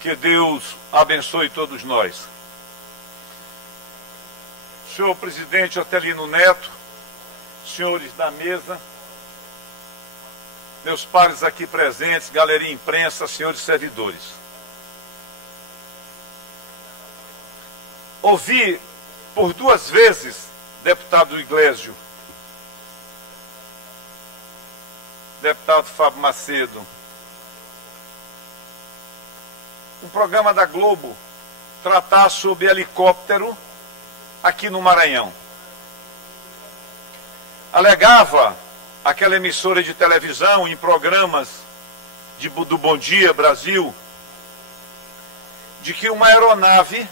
Que Deus abençoe todos nós. Senhor presidente Otelino Neto, senhores da mesa, meus pares aqui presentes, galeria imprensa, senhores servidores. Ouvi por 2 vezes, deputado Iglesio, deputado Fábio Macedo, um programa da Globo tratar sobre helicóptero aqui no Maranhão. Alegava aquela emissora de televisão em programas do Bom Dia Brasil, de que uma aeronave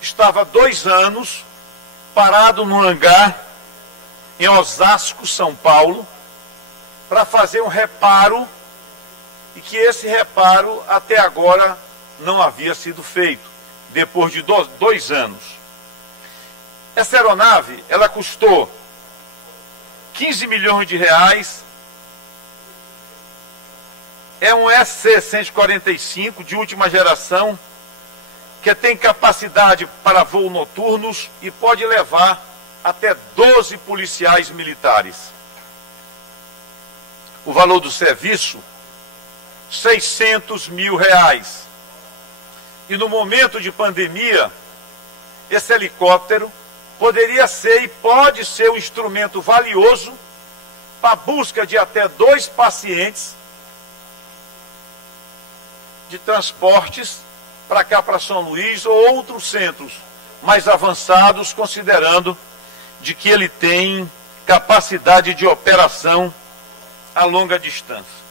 estava 2 anos parado no hangar em Osasco, São Paulo, para fazer um reparo, e que esse reparo até agora não havia sido feito, depois de 2 anos. Essa aeronave, ela custou 15 milhões de reais, é um SC-145 de última geração, que tem capacidade para voo noturnos e pode levar até 12 policiais militares. O valor do serviço, 600 mil reais. E no momento de pandemia, esse helicóptero poderia ser e pode ser um instrumento valioso para a busca de até 2 pacientes de transportes para cá, para São Luís ou outros centros mais avançados, considerando de que ele tem capacidade de operação a longa distância.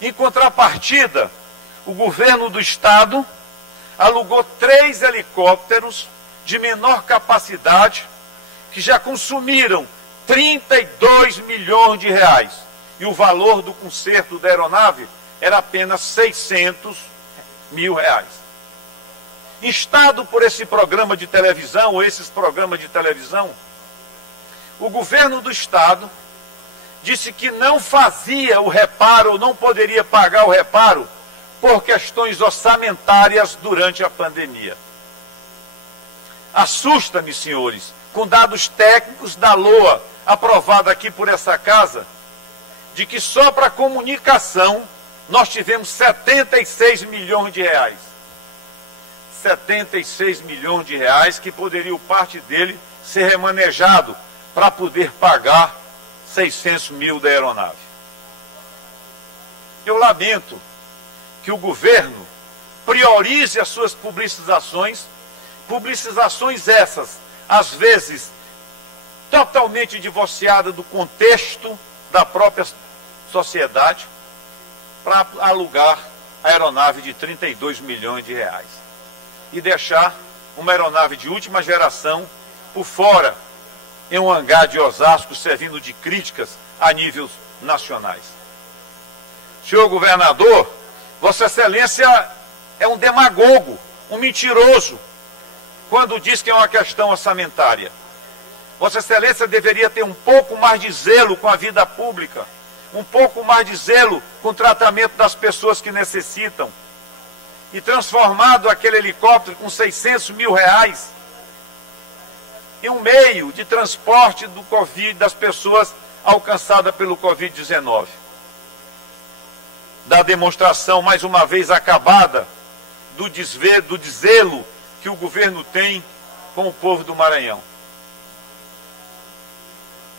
Em contrapartida, o governo do estado alugou 3 helicópteros de menor capacidade, que já consumiram 32 milhões de reais. E o valor do conserto da aeronave era apenas 600 mil reais. Instado por esse programa de televisão, ou esses programas de televisão, o governo do estado disse que não fazia o reparo, ou não poderia pagar o reparo, por questões orçamentárias durante a pandemia. Assusta-me, senhores, com dados técnicos da LOA, aprovada aqui por essa casa, de que só para comunicação nós tivemos 76 milhões de reais. 76 milhões de reais que poderiam, parte dele, ser remanejado para poder pagar 600 mil da aeronave. Eu lamento que o governo priorize as suas publicizações essas, às vezes, totalmente divorciadas do contexto da própria sociedade, para alugar a aeronave de 32 milhões de reais. E deixar uma aeronave de última geração por fora, em um hangar de Osasco, servindo de críticas a níveis nacionais. Senhor governador, Vossa Excelência é um demagogo, um mentiroso, quando diz que é uma questão orçamentária. Vossa Excelência deveria ter um pouco mais de zelo com a vida pública, um pouco mais de zelo com o tratamento das pessoas que necessitam, e transformado aquele helicóptero com 600 mil reais em um meio de transporte do Covid, das pessoas alcançadas pelo Covid-19. Da demonstração, mais uma vez, acabada do zelo que o governo tem com o povo do Maranhão.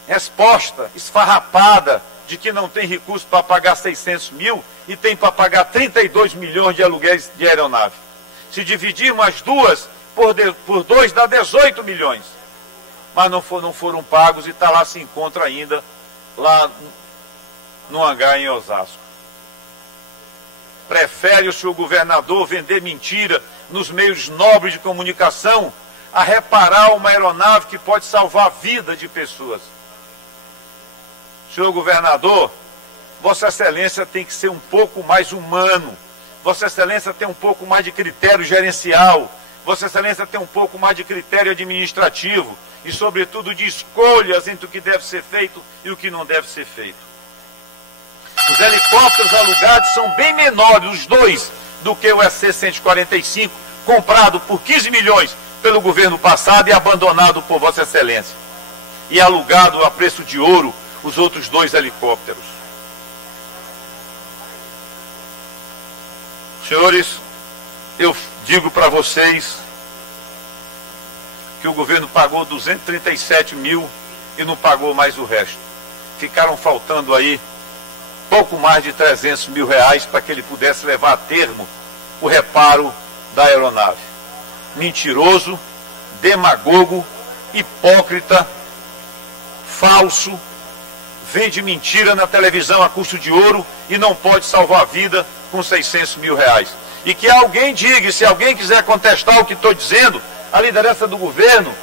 Resposta esfarrapada de que não tem recurso para pagar 600 mil e tem para pagar 32 milhões de aluguéis de aeronave. Se dividirmos as duas por 2 dá 18 milhões. Mas não foram pagos e está lá, se encontra ainda, lá no hangar em Osasco. Prefere o senhor governador vender mentira nos meios nobres de comunicação a reparar uma aeronave que pode salvar a vida de pessoas. Senhor governador, Vossa Excelência tem que ser um pouco mais humano. Vossa Excelência tem um pouco mais de critério gerencial. Vossa Excelência tem um pouco mais de critério administrativo e, sobretudo, de escolhas entre o que deve ser feito e o que não deve ser feito. Os helicópteros alugados são bem menores, os dois, do que o SC-145, comprado por 15 milhões pelo governo passado e abandonado por Vossa Excelência. E alugado a preço de ouro os outros 2 helicópteros. Senhores, eu digo para vocês que o governo pagou 237 mil e não pagou mais o resto. Ficaram faltando aí pouco mais de 300 mil reais para que ele pudesse levar a termo o reparo da aeronave. Mentiroso, demagogo, hipócrita, falso, vende mentira na televisão a custo de ouro e não pode salvar a vida com 600 mil reais. E que alguém diga, se alguém quiser contestar o que estou dizendo, a liderança do governo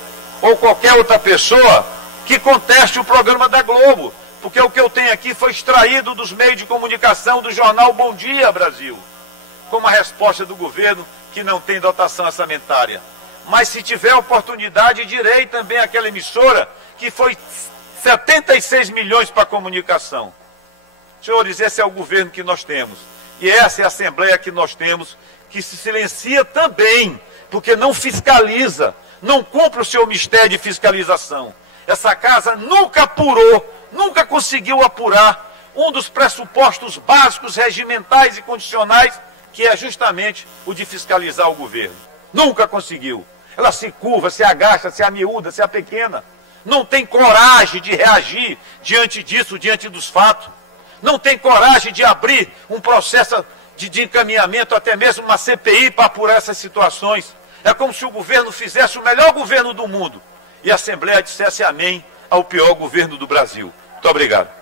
ou qualquer outra pessoa, que conteste o programa da Globo, porque o que eu tenho aqui foi extraído dos meios de comunicação do jornal Bom Dia Brasil, como a resposta do governo que não tem dotação orçamentária. Mas se tiver oportunidade, direi também àquela emissora que foi 76 milhões para a comunicação. Senhores, esse é o governo que nós temos. E essa é a Assembleia que nós temos, que se silencia também, porque não fiscaliza, não cumpre o seu mistério de fiscalização. Essa casa nunca apurou, nunca conseguiu apurar um dos pressupostos básicos, regimentais e condicionais, que é justamente o de fiscalizar o governo. Nunca conseguiu. Ela se curva, se agacha, se amiúda, se apequena. Não tem coragem de reagir diante disso, diante dos fatos. Não tem coragem de abrir um processo de encaminhamento, até mesmo uma CPI para apurar essas situações. É como se o governo fizesse o melhor governo do mundo e a Assembleia dissesse amém ao pior governo do Brasil. Muito obrigado.